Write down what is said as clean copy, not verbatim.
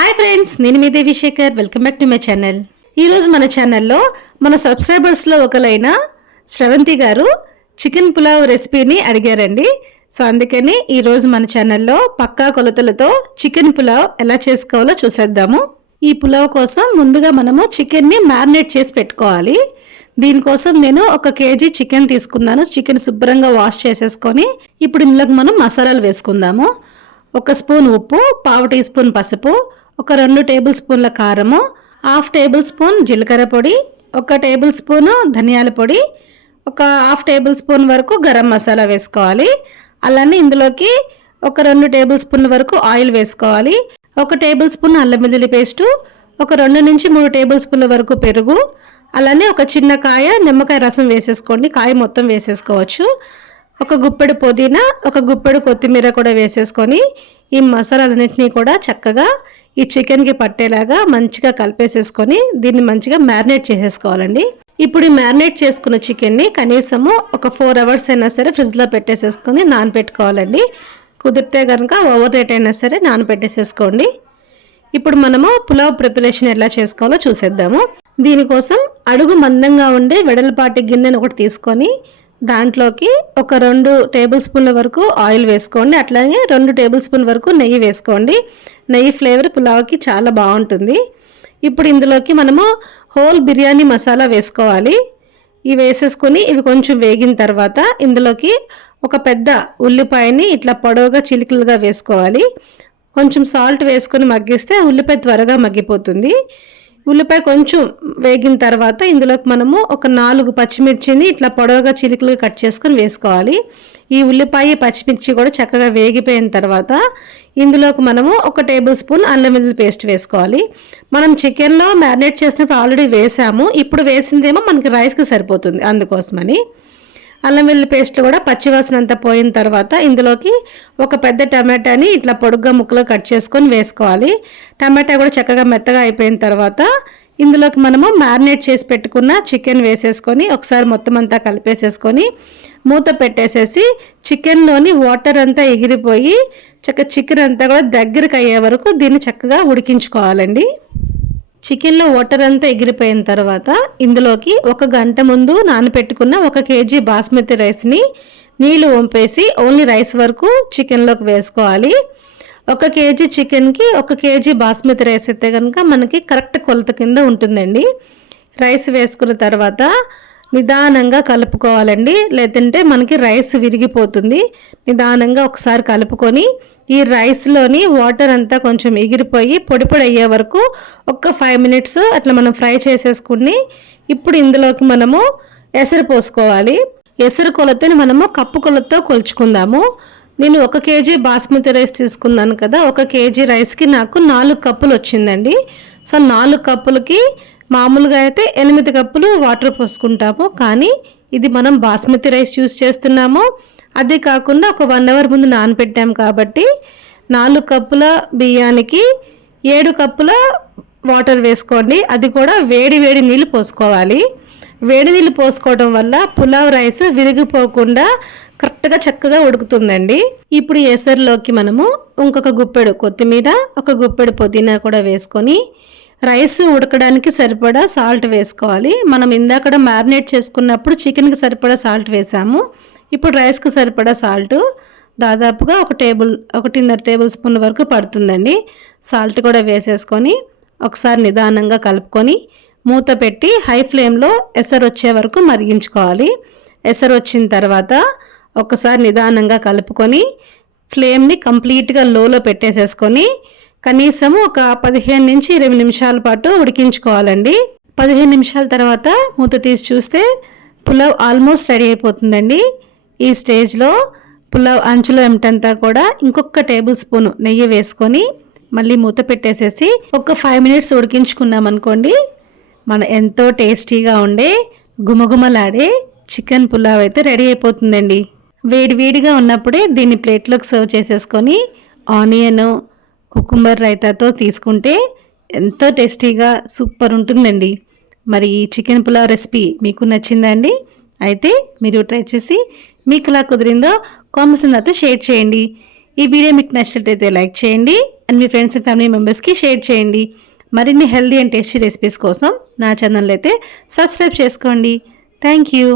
Hi friends, నేను మీ Devi Shekhar. Welcome back to my channel. ఈరోజు మన ఛానల్లో మన సబ్స్క్రైబర్స్లో ఒకరైన శ్రవంతి గారు చికెన్ పులావ్ రెసిపీని అడిగారండి. సో అందుకని ఈరోజు మన ఛానల్లో పక్కా కొలతలతో చికెన్ పులావ్ ఎలా చేసుకోవాలో చూసేద్దాము. ఈ పులావ్ కోసం ముందుగా మనము చికెన్ని మ్యారినేట్ చేసి పెట్టుకోవాలి. దీనికోసం నేను 1 కేజీ చికెన్ తీసుకున్నాను. చికెన్ శుభ్రంగా వాష్ చేసేసుకొని ఇప్పుడు ఇందులోకి మనం మసాలాలు వేసుకుందాము. 1 స్పూన్ ఉప్పు, 1/2 టీ స్పూన్ పసుపు, 2 టేబుల్ స్పూన్ల కారము, 1/2 టేబుల్ స్పూన్ జీలకర్ర పొడి, 1 టేబుల్ స్పూన్ ధనియాల పొడి, 1/2 టేబుల్ స్పూన్ వరకు గరం మసాలా వేసుకోవాలి. అలానే ఇందులోకి 2 టేబుల్ స్పూన్ల వరకు ఆయిల్ వేసుకోవాలి. 1 టేబుల్ స్పూన్ అల్లం వెల్లుల్లి పేస్టు, 2 నుంచి 3 టేబుల్ స్పూన్ల వరకు పెరుగు, అలానే 1 చిన్న కాయ నిమ్మకాయ రసం వేసేసుకోండి. కాయ మొత్తం వేసేసుకోవచ్చు. 1 గుప్పెడు పుదీనా, 1 గుప్పెడు కొత్తిమీర కూడా వేసేసుకొని ఈ మసాలాలన్నింటినీ కూడా చక్కగా ఈ చికెన్కి పట్టేలాగా మంచిగా కలిపేసేసుకొని దీన్ని మంచిగా మ్యారినేట్ చేసేసుకోవాలండి. ఇప్పుడు ఈ మ్యారినేట్ చేసుకున్న చికెన్ని కనీసము 4 అవర్స్ అయినా సరే ఫ్రిడ్జ్లో పెట్టేసేసుకొని నానబెట్టుకోవాలండి. కుదిరితే కనుక ఓవర్ నైట్ అయినా సరే నానబెట్టేసేసుకోండి. ఇప్పుడు మనము పులావ్ ప్రిపరేషన్ ఎలా చేసుకోవాలో చూసేద్దాము. దీనికోసం అడుగు మందంగా ఉండే వెడల్పాటి గిన్నెను ఒకటి తీసుకొని దాంట్లోకి 2 టేబుల్ స్పూన్ల వరకు ఆయిల్ వేసుకోండి. అట్లాగే 2 టేబుల్ స్పూన్ వరకు నెయ్యి వేసుకోండి. నెయ్యి ఫ్లేవర్ పులావ్కి చాలా బాగుంటుంది. ఇప్పుడు ఇందులోకి మనము హోల్ బిర్యానీ మసాలా వేసుకోవాలి. ఇవి వేసేసుకొని ఇవి కొంచెం వేగిన తర్వాత ఇందులోకి 1 పెద్ద ఉల్లిపాయని ఇట్లా పొడవుగా చిలికలుగా వేసుకోవాలి. కొంచెం సాల్ట్ వేసుకొని మగ్గిస్తే ఉల్లిపాయ త్వరగా మగ్గిపోతుంది. ఉల్లిపాయ కొంచెం వేగిన తర్వాత ఇందులోకి మనము 4 పచ్చిమిర్చిని ఇట్లా పొడవుగా చిలుకలుగా కట్ చేసుకొని వేసుకోవాలి. ఈ ఉల్లిపాయ పచ్చిమిర్చి కూడా చక్కగా వేగిపోయిన తర్వాత ఇందులోకి మనము 1 టేబుల్ స్పూన్ అల్లం వెల్లుల్లి పేస్ట్ వేసుకోవాలి. మనం చికెన్లో మ్యారినేట్ చేసినప్పుడు ఆల్రెడీ వేసాము. ఇప్పుడు వేసిందేమో మనకి రైస్కి సరిపోతుంది. అందుకోసమని అల్లం వెల్లుల్లి పేస్ట్ కూడా పచ్చివాసన అంతా పోయిన తర్వాత ఇందులోకి 1 పెద్ద టమాటాని ఇట్లా పొడుగ్గా ముక్కలు కట్ చేసుకొని వేసుకోవాలి. టమాటా కూడా చక్కగా మెత్తగా అయిపోయిన తర్వాత ఇందులోకి మనము మ్యారినేట్ చేసి పెట్టుకున్న చికెన్ వేసేసుకొని ఒకసారి మొత్తం అంతా కలిపేసేసుకొని మూత పెట్టేసేసి చికెన్లోని వాటర్ అంతా ఎగిరిపోయి చికెన్ అంతా కూడా దగ్గరికి అయ్యే వరకు దీన్ని చక్కగా ఉడికించుకోవాలండి. చికెన్లో వాటర్ అంతా ఎగిరిపోయిన తర్వాత ఇందులోకి 1 గంట ముందు నానపెట్టుకున్న 1 కేజీ బాస్మతి రైస్ని నీళ్ళు వంపేసి ఓన్లీ రైస్ వరకు చికెన్లోకి వేసుకోవాలి. 1 కేజీ చికెన్కి 1 కేజీ బాస్మతి రైస్ అయితే కనుక మనకి కరెక్ట్ కొలత కింద ఉంటుందండి. రైస్ వేసుకున్న తర్వాత నిదానంగా కలుపుకోవాలండి. లేదంటే మనకి రైస్ విరిగిపోతుంది. నిదానంగా ఒకసారి కలుపుకొని ఈ రైస్లోని వాటర్ అంతా కొంచెం ఎగిరిపోయి పొడి పొడి అయ్యే వరకు 5 మినిట్స్ అట్లా మనం ఫ్రై చేసేసుకుని ఇప్పుడు ఇందులోకి మనము ఎసరు పోసుకోవాలి. ఎసరు కొలతని మనము కప్పు కొలతతో కొలుచుకుందాము. నేను 1 కేజీ బాస్మతి రైస్ తీసుకున్నాను కదా, 1 కేజీ రైస్కి నాకు 4 కప్పులు వచ్చిందండి. సో 4 కప్పులకి మామూలుగా అయితే 8 కప్పులు వాటర్ పోసుకుంటాము. కానీ ఇది మనం బాస్మతి రైస్ యూస్ చేస్తున్నాము. అదే కాకుండా 1 అవర్ ముందు నానబెట్టాము కాబట్టి 4 కప్పుల బియ్యానికి 7 కప్పుల వాటర్ వేసుకోండి. అది కూడా వేడి వేడి నీళ్ళు పోసుకోవాలి. వేడి నీళ్ళు పోసుకోవడం వల్ల పులావ్ రైస్ విరిగిపోకుండా కరెక్ట్గా చక్కగా ఉడుకుతుందండి. ఇప్పుడు ఎసరులోకి మనము ఇంకొక గుప్పెడు కొత్తిమీర, 1 గుప్పెడు పుదీనా కూడా వేసుకొని రైస్ ఉడకడానికి సరిపడా సాల్ట్ వేసుకోవాలి. మనం ఇందాక మ్యారినేట్ చేసుకున్నప్పుడు చికెన్కి సరిపడా సాల్ట్ వేసాము. ఇప్పుడు రైస్కి సరిపడా సాల్ట్ దాదాపుగా 1.5 టేబుల్ స్పూన్ వరకు పడుతుందండి. సాల్ట్ కూడా వేసేసుకొని ఒకసారి నిదానంగా కలుపుకొని మూత పెట్టి హై ఫ్లేమ్లో ఎసరు వచ్చే వరకు మరిగించుకోవాలి. ఎసరు వచ్చిన తర్వాత ఒకసారి నిదానంగా కలుపుకొని ఫ్లేమ్ని కంప్లీట్గా లోలో పెట్టేసేసుకొని కనీసము 15 నుంచి 20 నిమిషాల పాటు ఉడికించుకోవాలండి. 15 నిమిషాల తర్వాత మూత తీసి చూస్తే పులావ్ ఆల్మోస్ట్ రెడీ అయిపోతుందండి. ఈ స్టేజ్లో పులావ్ అంచులో ఏమిటంతా కూడా ఇంకొక టేబుల్ స్పూన్ నెయ్యి వేసుకొని మళ్ళీ మూత పెట్టేసేసి 5 మినిట్స్ ఉడికించుకున్నాం అనుకోండి, మన ఎంతో టేస్టీగా ఉండే గుమగుమలాడే చికెన్ పులావ్ అయితే రెడీ అయిపోతుందండి. వేడివేడిగా ఉన్నప్పుడే దీన్ని ప్లేట్లోకి సర్వ్ చేసేసుకొని ఆనియన్ కుకుంబర్ రైతాతో తీసుకుంటే ఎంతో టేస్టీగా సూపర్ ఉంటుందండి. మరి ఈ చికెన్ పులావ్ రెసిపీ మీకు నచ్చిందండి? అయితే మీరు ట్రై చేసి మీకు ఎలా కుదిరిందో కామెంట్స్ అయితే షేర్ చేయండి. ఈ వీడియో మీకు నచ్చినట్లయితే లైక్ చేయండి and me friends and family మెంబర్స్కి షేర్ చేయండి. మరిన్ని హెల్దీ అండ్ టేస్టీ రెసిపీస్ కోసం నా ఛానల్ అయితే సబ్స్క్రైబ్ చేసుకోండి. Thank you.